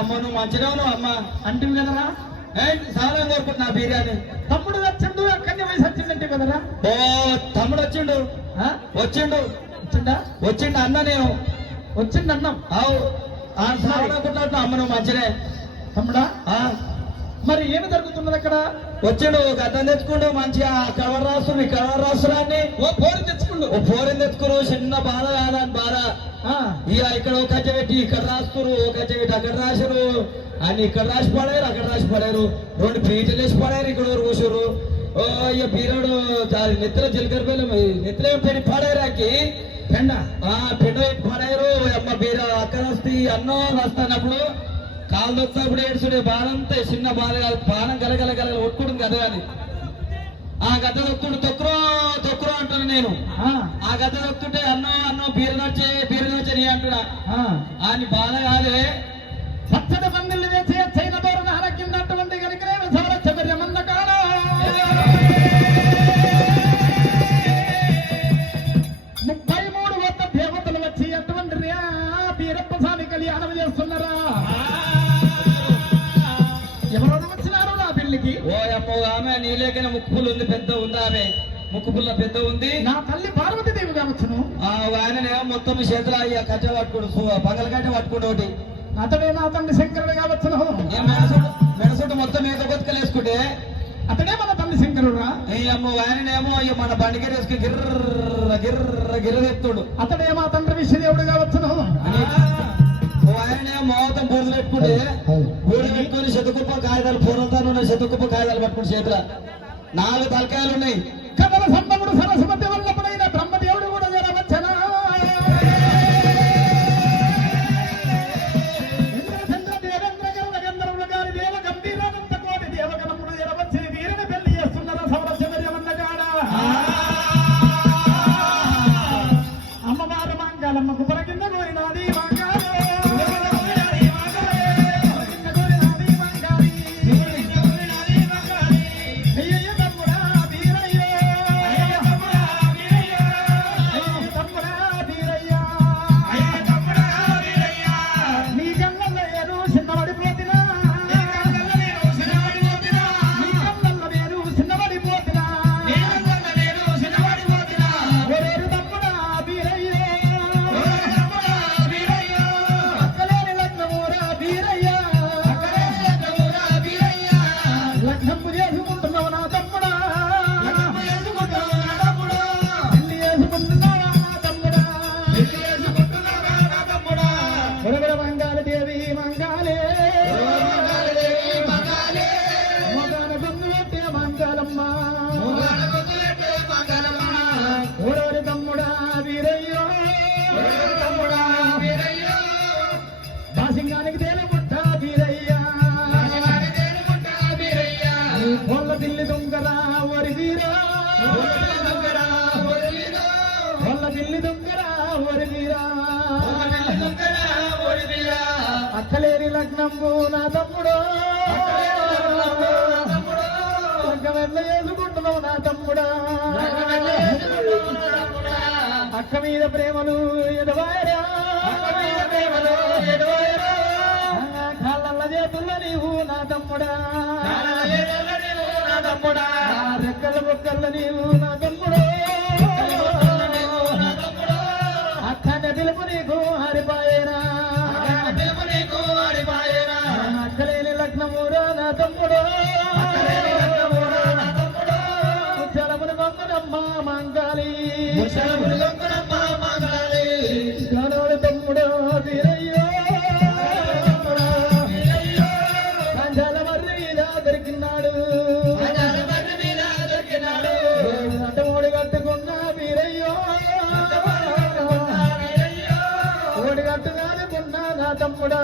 అమ్మ నువ్వు మంచిగా అమ్మ. అంటివి కదరా? ఏంటి చాలా కోరుకుంటున్నా బిర్యానీ. తమ్ముడు వచ్చిండు అక్కడనే వయసు వచ్చిందంటే కదరా? ఓ తమ్ముడు వచ్చిండు. ఆ? వచ్చిండు. వచ్చిండా? వచ్చిండు అన్న నేను. వచ్చిండు అన్నం. అవు. ఆ చాలా అనుకుంటున్నా అమ్మ నువ్వు మంచినే తమ్ముడా? మరి ఏమి జరుగుతున్నది అక్కడ? వచ్చిండు ఒక అద్దం తెచ్చుకుండు మంచిగా కవర్ రాసు కవర్ రాసురాన్ని ఓ పోరు తెచ్చుకుండు. ఓ ఫోరెన్ తెచ్చుకున్నావు చిన్న బాధ కాదని బాధ. ఇక ఇక్కడ ఒక కచ్చ పెట్టి ఇక్కడ రాస్తురు ఒక కచ్చ పెట్టి అక్కడ రాశారు. అని ఇక్కడ రాసి పడారు అక్కడ రాసి పడారు. రెండు పీటలు వేసి పడారు ఇక్కడ ఊరు కూర్చోరు ఓ ఇక బీరోడు చాలు నెత్తిలో జీలకర్ర పిల్లలు నెత్తిలో పెట్టి పడారాకి పెండ. ఆ పెండ పెట్టి పడారు. అమ్మ బీర అక్కడ వస్తే అన్నం రాస్తున్నప్పుడు కాలు దొచ్చినప్పుడు ఏడుచుడే బాధ అంతా చిన్న కాదు బాణం గలగల గలగల కొట్టుకోవడం కదా అని. ఆ గద్ద దొక్కుడు తొక్కురో తొక్కురో అంటాను నేను. ఆ, గద్ద దొక్కుతుంటే అన్నం అన్నం బీర నచ్చే బీర నచ్చే నీ అంటున్నా. అని బాధ కాదే. పచ్చడి పందిళ్ళు వేసి చైన దూరం ఆరోగ్యమైనటువంటి అమ్మో ఆమె నీలేకైనా ముక్కు పుల్ల ఉంది పెద్ద ఉంది ఆమె. ముక్కు పుల్ల పెద్ద ఉంది. నా తల్లి పార్వతీదేవి కావచ్చును. ఆ ఆయననే మొత్తం చేతులు అయ్యా కచ్చ పట్టుకోడు పగల కట్ట పట్టుకోడు ఒకటి. అతడే నా తండ్రి శంకరుడు కావచ్చును. మెడసుడు మొత్తం మీద కొత్తకలు వేసుకుంటే అతడే మన తండ్రి శంకరుడురా. ఈ అమ్మ ఆయననేమో ఇక మన బండికి వేసుకుని గిర్ర గిర్ర గిర్ర ఎత్తుడు. అతడే మా తండ్రి విశ్వదేవుడు కావచ్చును. ఆయననే మొత్తం బూడిద పెట్టుకుంటే బూడిద పెట్టుకొని శతకుప్ప కాగితాలు పూర్వతాలు పట్టుకుని శతకుప్ప కాగితాలు పట్టుకుని చేతుల నాలుగు తలకాయలు ఉన్నాయి. కమల సంభముడు సరస్వతి వల్లపుడైన నా తమ్ముడు? లగ్గం ఎట్లా చేసుకుంటున్నావు నా తమ్ముడా? అక్క మీద ప్రేమలు ఎదవాయరా? కాళ్ళ చేతుల్లో నీవు నా తమ్ముడా? రెక్కల బొక్కల నీవు కూడా.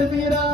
Servirá.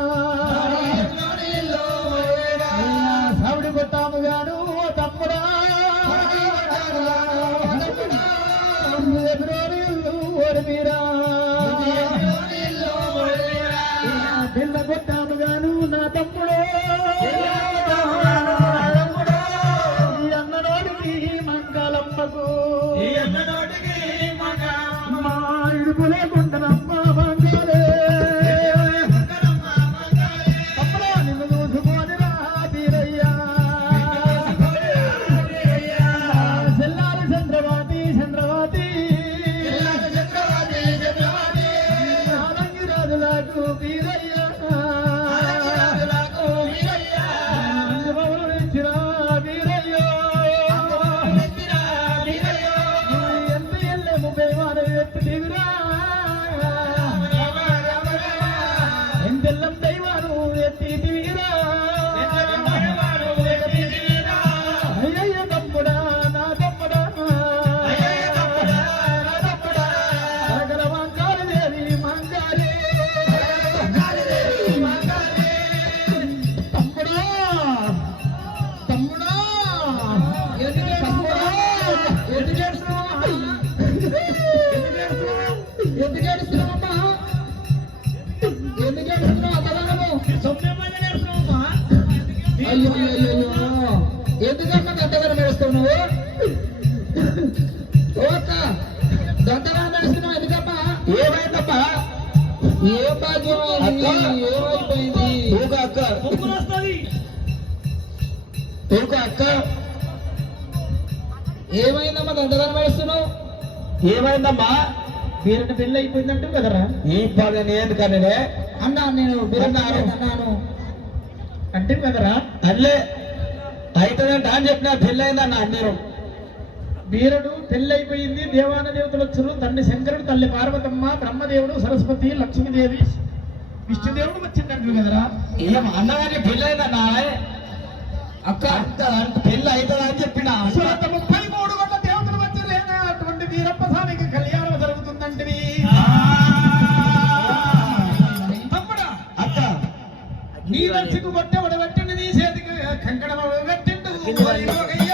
ತಿಳಿ ఎందుకమ్మా గంటగా నడుస్తున్నావు? ఓక. గంటగా నడుస్తున్నావు ఎందుకమ్మా? ఏమైందమ్మా? ఏ భాగ్యం ఏమైపోయింది అక్క. తొడుక అక్క. ఏమైందమ్మా? గంటగా నడుస్తున్నావు? ఏమైందమ్మా? బీరన్న పెళ్ళి అయిపోయిందంటే కదరా? ఈ పని ఎందుకనే అన్నా నేను బీరన్న అన్నాను అంటే కదరా తల్లే అవుతుందంట అని చెప్పిన పెళ్ళైందన్న అందరూ. వీరుడు పెళ్ళైపోయింది దేవాన దేవతలు వచ్చారు తండ్రి శంకరుడు తల్లి పార్వతమ్మ బ్రహ్మదేవుడు సరస్వతి లక్ష్మీదేవి విష్ణుదేవుడు వచ్చిందంటారు కదరా. ఏం అన్నవారి పెళ్ళైందన్నా అక్క పెళ్ళి అవుతుందని అని చెప్పిన? ముప్పై నీదర్శకు కొట్ట వడబెట్టండి నీ చేతికి కంకణ వడబెట్టండి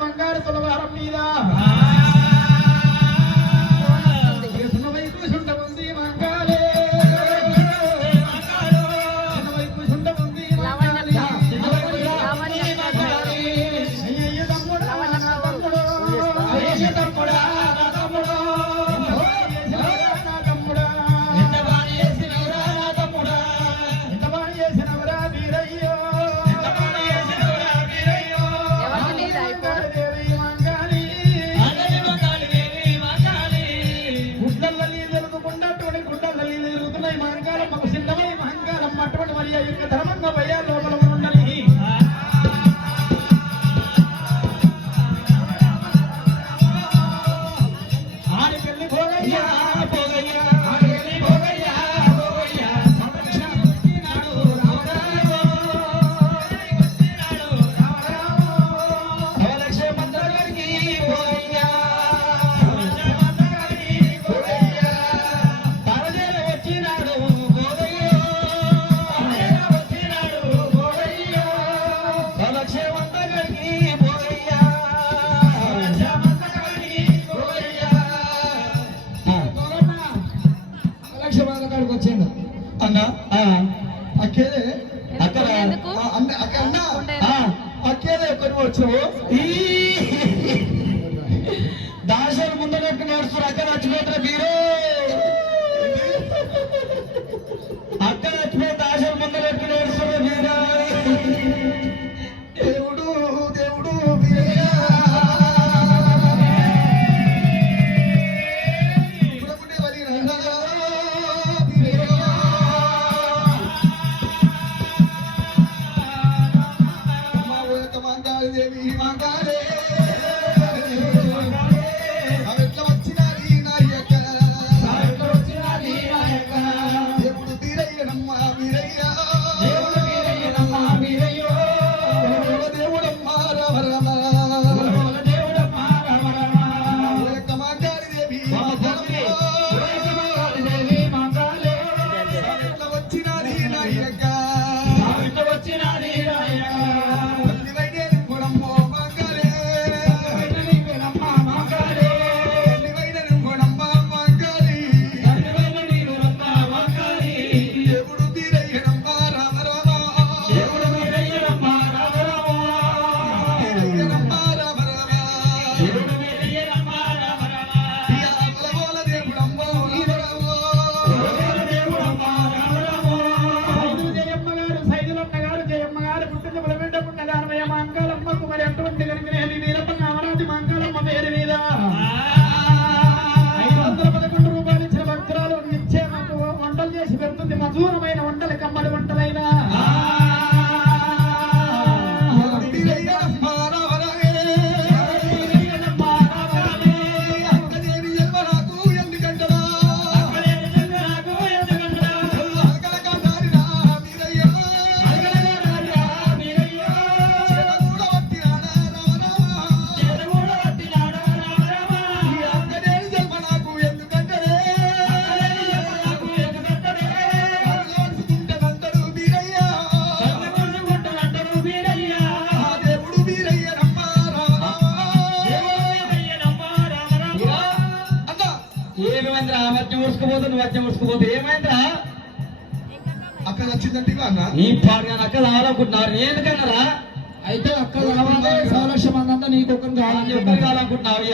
బంగారు తులవారం మీద వచ్చావో ఈ காந்தாள் தேவி மகாலே రాజ్యం ముడుచుకుపోతే ఏమైందా అక్కడ వచ్చిందంటే అన్న? పాడు కానీ అక్కడ రావాలనుకుంటున్నారు. ఎందుకన్నారా? అయితే అక్కడ రావాలంటే సవలక్ష మంది నీకు ఒక కావాలని చెప్పి కావాలనుకుంటున్నావు